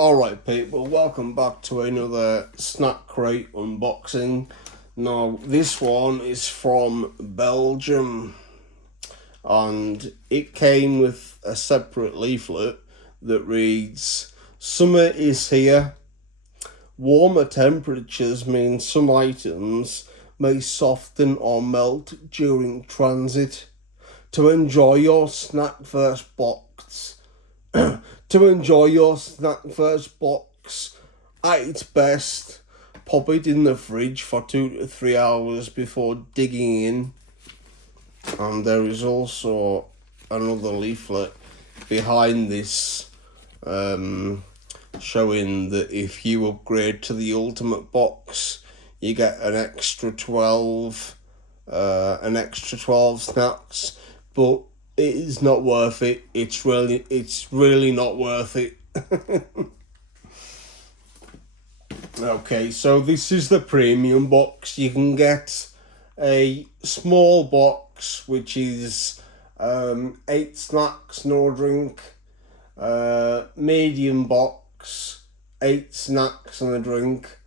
Alright people, welcome back to another snack crate unboxing. Now this one is from Belgium and it came with a separate leaflet that reads, "Summer is here. Warmer temperatures mean some items may soften or melt during transit. To enjoy your snack first box To enjoy your snack first box at its best, pop it in the fridge for 2 to 3 hours before digging in." And there is also another leaflet behind this showing that if you upgrade to the ultimate box, you get an extra 12 snacks, but it is not worth it. It's really not worth it. Okay, so this is the premium box. You can get a small box, which is 8 snacks, no drink. Medium box, 8 snacks and a drink.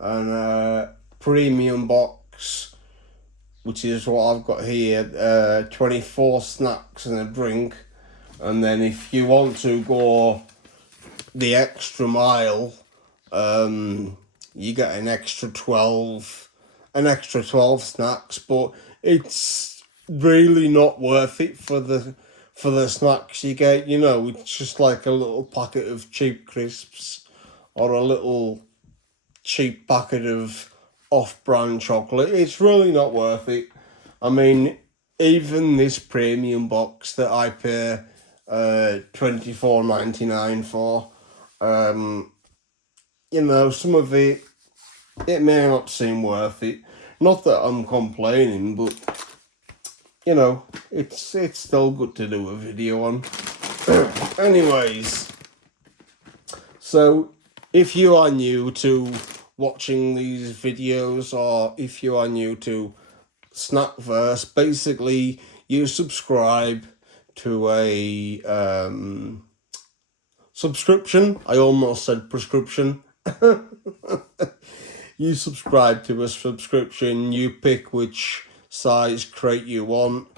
And premium box, which is what I've got here, 24 snacks and a drink. And then if you want to go the extra mile, you get an extra 12 snacks, but it's really not worth it for the snacks you get. You know, it's just like a little packet of cheap crisps or a little cheap packet of off-brand chocolate. It's really not worth it. I mean, even this premium box that I pay $24.99 for, you know, some of it may not seem worth it. Not that I'm complaining, but you know, it's still good to do a video on. Anyways, so if you are new to watching these videos, or if you are new to Snackverse, basically you subscribe to a subscription. I almost said prescription. You subscribe to a subscription, you pick which size crate you want,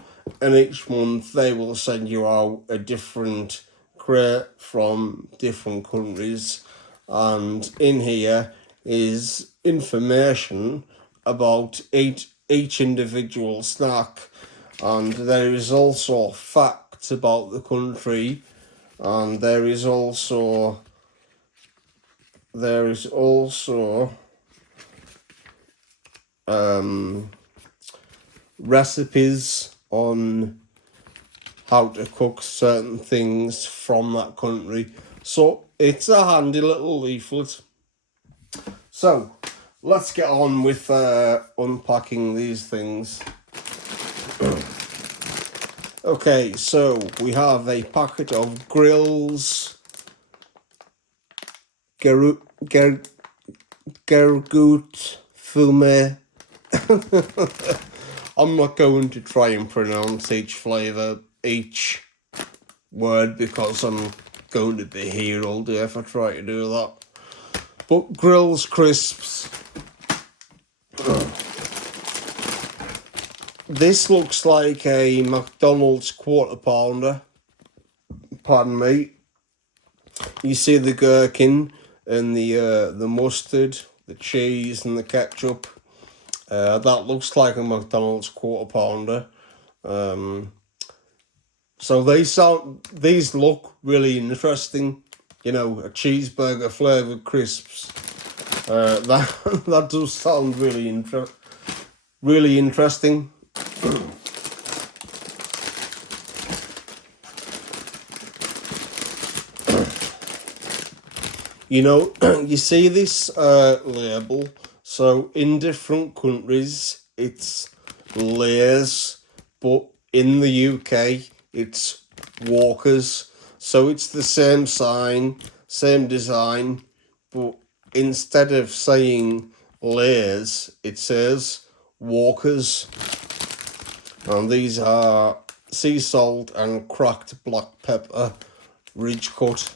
and each month they will send you out a different crate from different countries, and in here is information about each individual snack, and there is also facts about the country, and there is also recipes on how to cook certain things from that country. So it's a handy little leaflet. So let's get on with unpacking these things. Okay, so we have a packet of Grills Gergout Fume. I'm not going to try and pronounce each flavour, each word, because I'm going to be here all day if I try to do that. But Grills crisps. This looks like a McDonald's quarter pounder. Pardon me. You see the gherkin and the mustard, the cheese and the ketchup. That looks like a McDonald's quarter pounder. So these look really interesting. You know, a cheeseburger flavoured crisps. That does sound really interesting. You know, you see this label. So in different countries, it's Lay's, but in the UK, it's Walker's. So it's the same sign, same design, but instead of saying Lay's, it says Walker's. And these are sea salt and cracked black pepper ridge cut.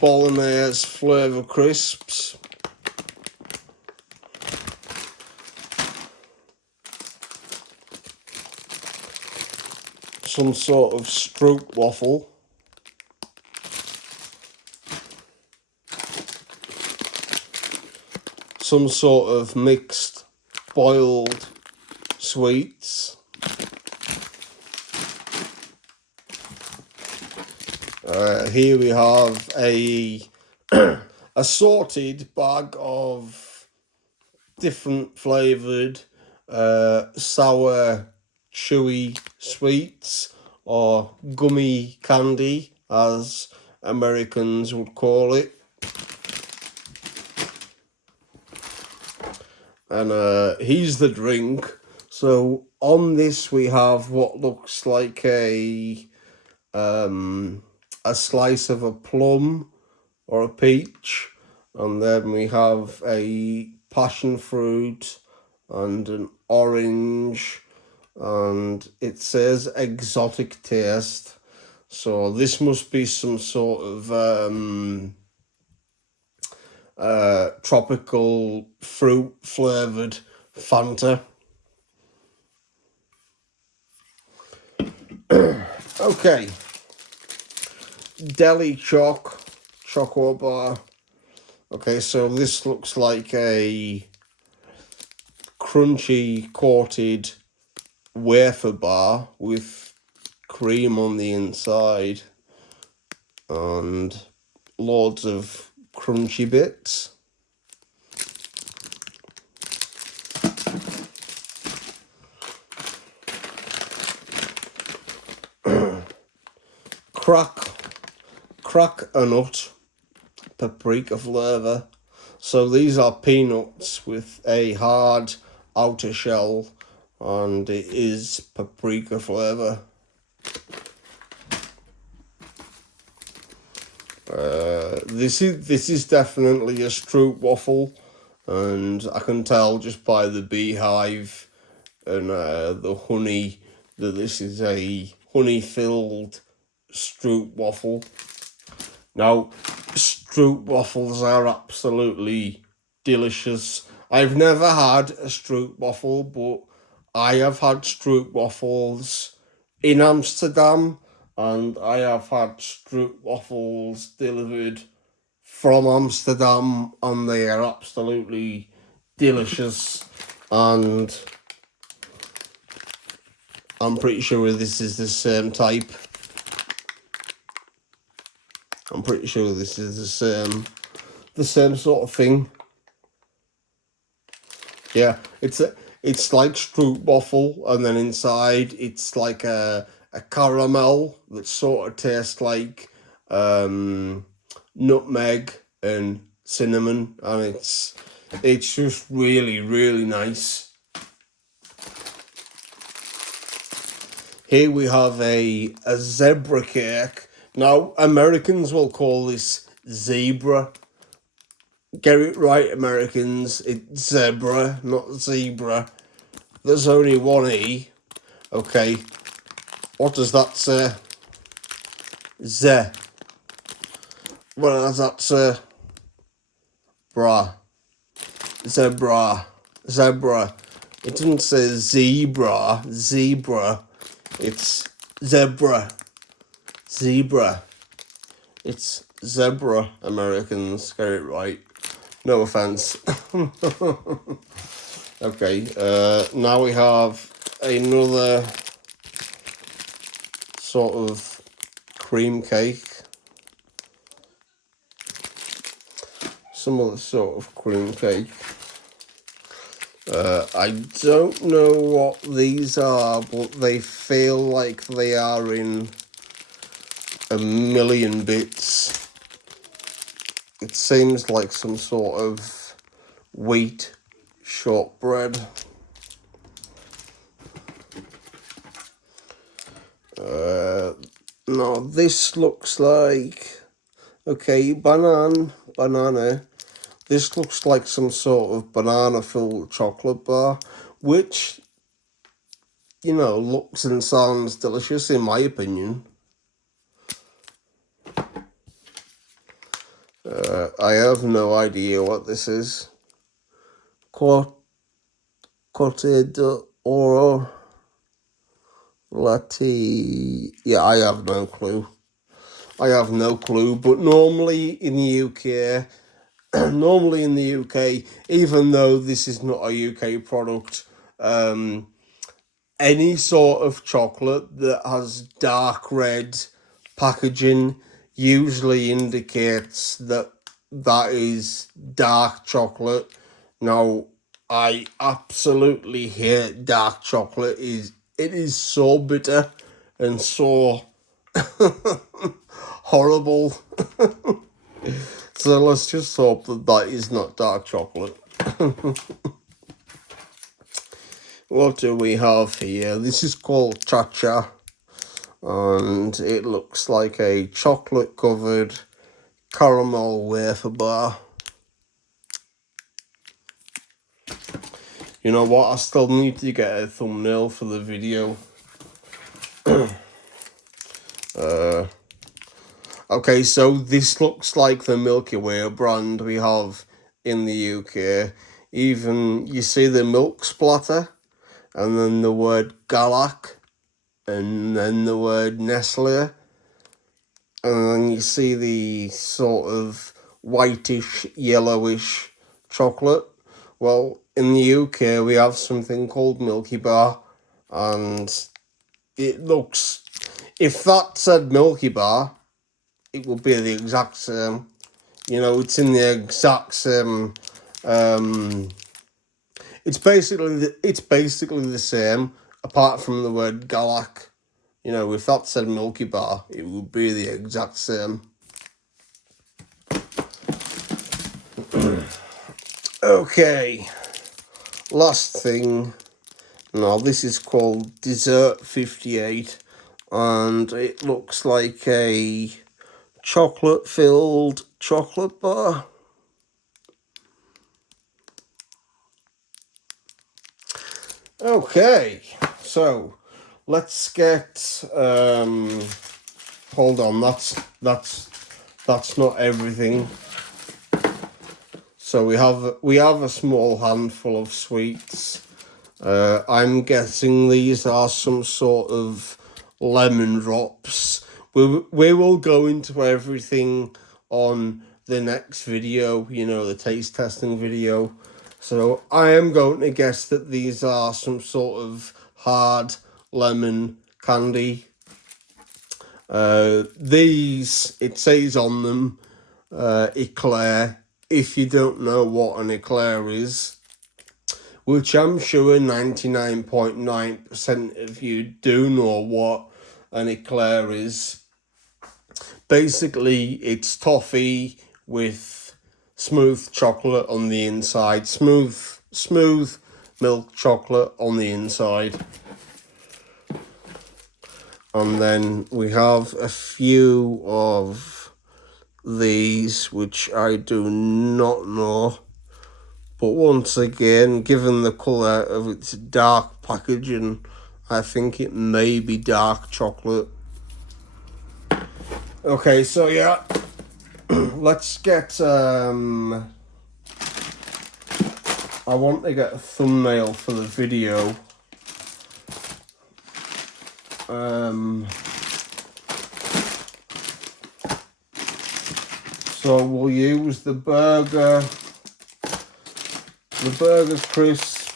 bolognese flavour crisps, some sort of stroopwafel, some sort of mixed boiled sweets, here we have a assorted bag of different flavoured sour chewy sweets, or gummy candy as Americans would call it. And here's the drink. So on this we have what looks like a slice of a plum or a peach, and then we have a passion fruit and an orange, and it says exotic taste, so this must be some sort of tropical fruit flavoured Fanta. Okay, deli choco bar. Okay, so this looks like a crunchy coated wafer bar with cream on the inside and loads of crunchy bits. Crack a nut paprika flavour. So these are peanuts with a hard outer shell, and it is paprika flavour. This is definitely a stroopwafel, and I can tell just by the beehive and the honey that this is a honey-filled stroopwafel. Now, stroopwafels are absolutely delicious. I've never had a stroopwafel, but I have had stroopwafels in Amsterdam, and I have had stroopwafels delivered from Amsterdam, and they are absolutely delicious. And I'm pretty sure this is the same type. I'm pretty sure this is the same sort of thing. Yeah, it's like stroopwafel, and then inside it's like a caramel that sort of tastes like nutmeg and cinnamon, and it's just really, really nice. Here we have a zebra cake. Now, Americans will call this zebra. Get it right, Americans. It's zebra, not zebra. There's only one E. Okay. What does that say? What does that say? Bra. Zebra. It doesn't say zebra. It's zebra. It's zebra, Americans. Get it right. No offense. Okay, now we have another sort of cream cake. Some other sort of cream cake. I don't know what these are, but they feel like they are in a million bits. It seems like some sort of wheat shortbread. No, this looks like, okay, banana. This looks like some sort of banana-filled chocolate bar, which, you know, looks and sounds delicious in my opinion. I have no idea what this is. Coted or Lati. Yeah, I have no clue. But normally in the UK, even though this is not a UK product, any sort of chocolate that has dark red packaging usually indicates that that is dark chocolate. Now, I absolutely hate dark chocolate. It is so bitter and so horrible. So let's just hope that that is not dark chocolate. What do we have here? This is called Cha-Cha, and it looks like a chocolate-covered caramel wafer bar. You know what? I still need to get a thumbnail for the video. Okay, so this looks like the Milky Way brand we have in the UK. Even, you see the milk splatter, and then the word Galac, and then the word Nestle, and then you see the sort of whitish, yellowish chocolate. Well, in the UK we have something called Milky Bar, and it looks, if that said Milky Bar, it would be the exact same. You know, it's in the exact same. It's basically the same, apart from the word Galac. You know, if that said Milky Bar, it would be the exact same. Okay, last thing. Now, this is called Dessert 58, and it looks like a chocolate-filled chocolate bar. Okay, so let's get. Hold on, that's not everything. So we have a small handful of sweets. I'm guessing these are some sort of lemon drops. We will go into everything on the next video, you know, the taste testing video. So I am going to guess that these are some sort of hard lemon candy. These, it says on them, eclair. If you don't know what an eclair is, which I'm sure 99.9% of you do know what an eclair is. Basically, it's toffee with smooth chocolate on the inside, smooth milk chocolate on the inside. And then we have a few of these, which I do not know. But once again, given the colour of its dark packaging, I think it may be dark chocolate. Okay, so yeah, let's get, I want to get a thumbnail for the video. So we'll use the burger crisps,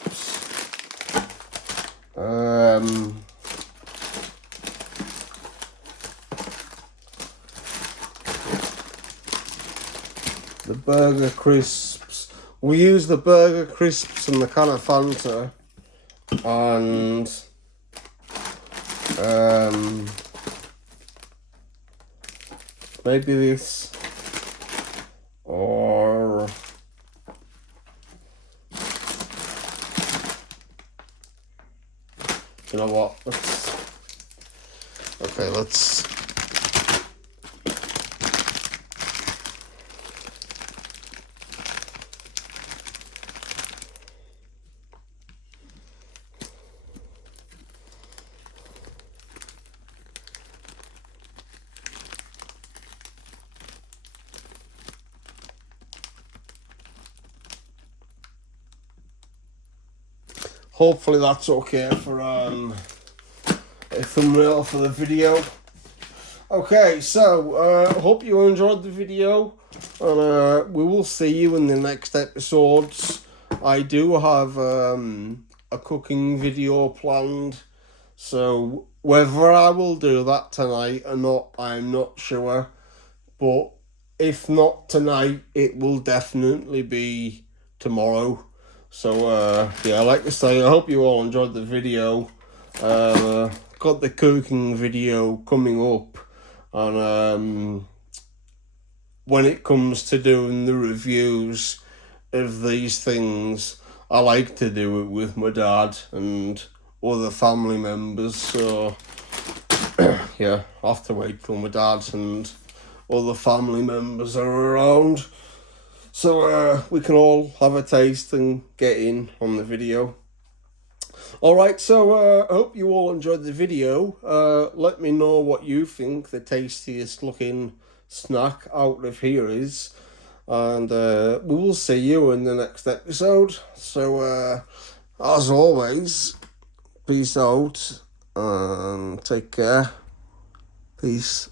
the burger crisps. We use the burger crisps and the can of Fanta, and maybe this, or you know what? Let's. hopefully that's okay for a thumbnail for the video. Okay, so hope you enjoyed the video, and we will see you in the next episodes. I do have a cooking video planned, so whether I will do that tonight or not, I'm not sure. But if not tonight, it will definitely be tomorrow. So yeah, like I say, I hope you all enjoyed the video. Got the cooking video coming up, and when it comes to doing the reviews of these things, I like to do it with my dad and other family members. So yeah, I'll have to wait till my dad and other family members are around, so we can all have a taste and get in on the video. Alright, so I hope you all enjoyed the video. Let me know what you think the tastiest looking snack out of here is, and we will see you in the next episode. So as always, peace out and take care. Peace.